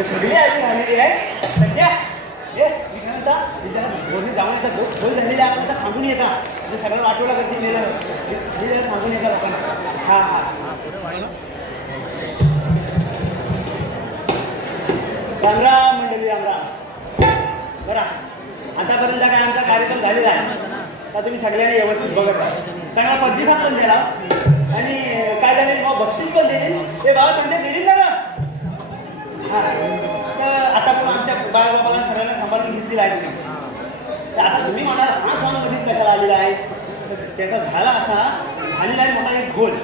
सगळी अशी झालेली आहे सध्या हे मी काय म्हणता बोलणी जाऊन येतात दोन बोल झालेले आपण सांगून येतात म्हणजे सगळ्यांना आठवला करते मेलं हे सांगून येतात आपण हां हां रामराम मंडळी रामराम बरा. आतापर्यंत काय आमचा कार्यक्रम झालेला आहे? आता तुम्ही सगळ्यांनी व्यवस्थित बघत आहे चांगला प्रतिसाद पण दिला आणि काय झाले? भाऊ बक्षीस पण दिली ते बाबा त्यांनी दिली ना तर आता पण आमच्या बाळगोपाला सगळ्यांना सांभाळून घेतलेला आहे तर आता तुम्ही म्हणाल हा सॉंग मध्येच कशाला आलेला आहे? तर त्याचा झाला असा झालेला आहे मोठा एक गोल.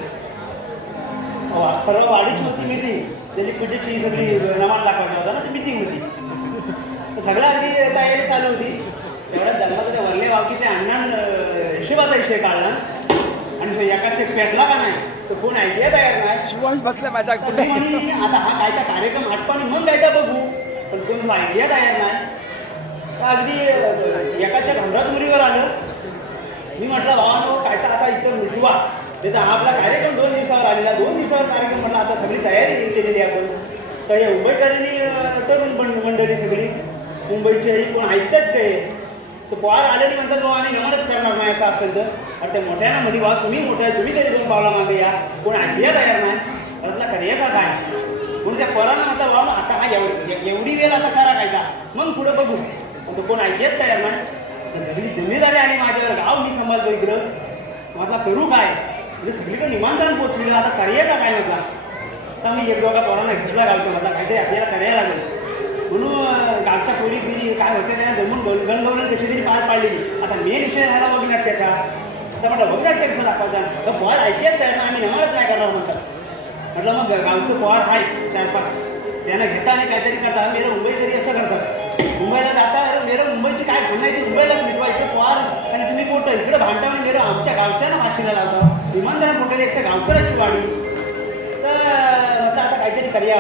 परवा वाढीची होती मीटिंग त्याची पूजेची सगळी नमान दाखवायची होता. ना ती मीटिंग होती तर सगळं अगदी तयारी चालू होती तेवढ्यात जन्माचं त्या वरले वावकी ते अण्णा हिशोबाचा विषय काढला आणि तो एका शेक पेटला का नाही तर कोण आयडिया तयार नाही. शिवम बसले माझ्या पण मी म्हणे, आता हा कायचा कार्यक्रम आटपाने मग कायचा बघू. पण कोण आयडिया तयार नाही. तर अगदी अं, एकाच्या भंडात मुलीवर आलं. मी म्हटलं भावानो काय तर आता इथं मिटवा. त्याचा हा आपला कार्यक्रम दोन दिवसावर आलेला दोन दिवसावर कार्यक्रम म्हटलं आता सगळी तयारी केलेली आहे आपण. तर हे मुंबईकरांनी अं, तरुण मंड- मंडळी सगळी मुंबईची ही कोण ऐकतात काय तर पोहार आलेली म्हणतात बाबा आम्ही नमनच करणार नाही असं असेल तर. आणि त्या मोठ्यानं म्हणे बा तुम्ही मोठे तुम्ही तरी दोन पावला मागे या. कोण ऐकल्या तयार नाही? त्यातला करायचा काय? म्हणून त्या पोरांना म्हटलं बाबा आता हा एवढी एवढी वेळ आता करा काय का? मग पुढे बघू. पण तो कोण ऐकत तयार नाही. सगळी जिम्मेदारी आली माझ्यावर गाव मी सांभाळतो इकडं. माझा करू काय? म्हणजे सगळीकडे निमांतरण पोचलेलं आता करायचा काय म्हटला? तर मी एक दोघा पोरांना घेतला गावच्या म्हटला काहीतरी आपल्याला करायला लागेल. म्हणून गावच्या पोरी पिढी काय होते त्यांना जमून गण गणगवलं कशी तरी पार पाडलेली. आता मेन विषय राहिला त्याचा आता म्हटलं वगनाट्य टेन्शन दाखवायचा तर पोहार ऐकत आहे ना आम्ही नमाज नाही करणार म्हणतात. म्हटलं मग गावचं पोहार आहे चार पाच. त्यांना घेता आणि काहीतरी करता. मेरं मुंबई तरी असं करतात. मुंबईला जाता अरे मेरं मुंबईची काय पुन्हा इथे मुंबईलाच मिटवा इकडे पोहार. आणि तुम्ही कुठं? इकडे भांडा आणि मेरं आमच्या गावच्या ना माशीला लावता. विमानधरण कुठे एक तर गावकऱ्याची वाडी. तर म्हटलं आता काहीतरी करूया.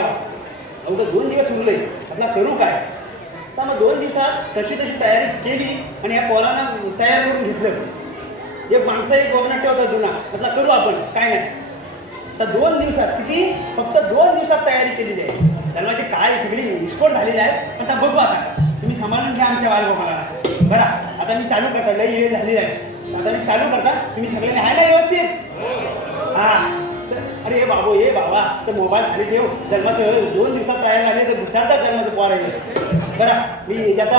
एवढं दोन दिवस उरले. म्हटलं करू काय? तर मग दोन दिवसात तशी तशी तयारी केली आणि या पोरांना तयार करून घेतलं. एक माणसं एक गोगनाट्य होता जुना. म्हटलं करू आपण काय नाही. तर दोन दिवसात किती? फक्त दोन दिवसात तयारी केलेली आहे. धर्माची काय सगळी विस्फोट झालेली आहे? पण आता बघू आता. तुम्ही सांभाळून घ्या आमच्या बालगोपाला बरा आता मी चालू करता लई वेळ झालेली आहे. आता मी चालू करता तुम्ही सगळ्यांनी आहे ना व्यवस्थित? हा. तर अरे हे बाबू हे बाबा तर मोबाईल खाली ठेव. जन्माचं दोन दिवसात तयार झाले तर दुसऱ्या जन्माचं पोर आहे. बरं मी येता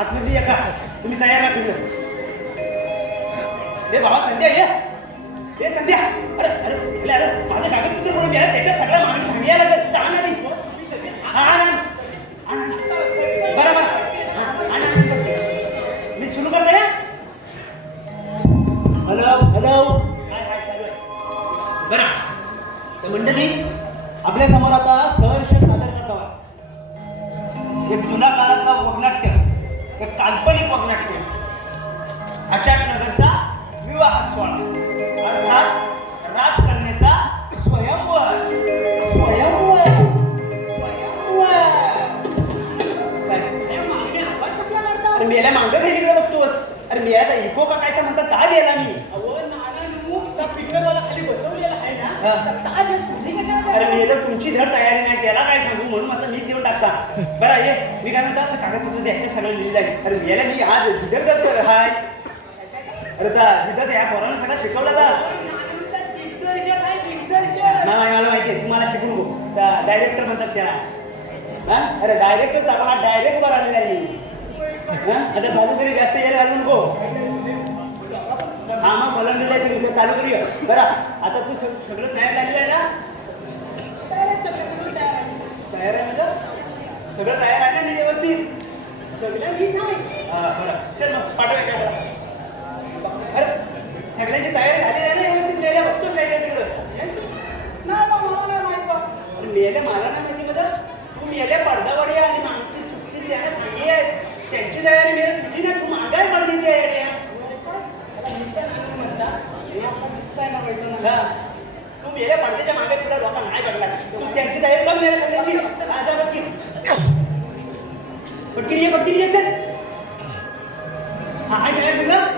आतमध्ये येता. तुम्ही तयार असेल हे बाबा संध्या ये. हे संध्या. अरे अरे इथले अरे माझं कागदपत्र म्हणून गेलं त्याच्या सगळ्या मागणी सांगायला लागत तर आण बरोबर हा, बरं बरं. मी सुरू करते हॅलो हॅलो. काय काय चालू आहे? बरं. तर मंडळी आपल्यासमोर आता सहर्ष सादर करतो एक जुना काळातला वगनाट्य. एक काल्पनिक वगनाट्य. अचाटनगरचा नगर सोहळा अर्थात राजकन्याचा स्वयंवर. स्वयंवर. स्वयंवर. काय? अरे मेल्या मागं काही तिकडे बघतोस. अरे मेल्याचा इको का काय म्हणतात गेला मी. हा. अरे मी तर तुमची धड तयारी नाही त्याला काय सांगू? म्हणून आता मी देऊन टाकता. बरं ये मी काय म्हणतात कागदपत्र द्यायचे सगळं लिहिली जाईल. अरे मी आज हाय अरे त्या जिथं या पोरांना सगळं शिकवलं तर नाही मला माहिती आहे तुम्हाला शिकून गो त्या डायरेक्टर म्हणतात त्या हा? अरे डायरेक्टर आपला डायरेक्ट वर आलेला आहे. हा? आता चालू तरी जास्त यायला घालू नको. हा मग मला मिळायचं इथे चालू करूया. बरं आता तू सग- सगळं तयार झालेलं आहे ना? तयार आहे म्हणजे सगळं तयार आहे ना व्यवस्थित? सगळं ठीक आहे बरं. चल मग पाठवूया काय बरं सगळ्यांची तयारी झाली आहे ना व्यवस्थित मेल्या बघतोच काय काय तिकडं. अरे मेल्या मला नाही माहिती म्हणजे तू मेल्या पडदावाडी आणि आमची चुकी त्यांना सांगी आहेस त्यांची तयारी मेल्या तुझी नाही तू मागाय पडद्याची तयारी आहे. तू मेल्या पडद्याच्या मागे तुला लोकांना नाही पडला तू त्यांची तयारी कर मेल्या सगळ्यांची आज पटकी. पटकी ये पटकी ये चल हा हाय तयार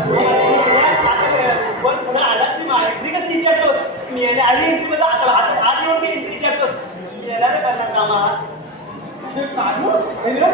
ขึ้นป่านู้นไปเรื่อย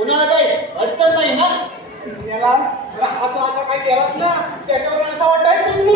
कुणाला काही अडचण नाही ना? याला तो आता काही केलाच ना? त्याच्यावर असं तुम्ही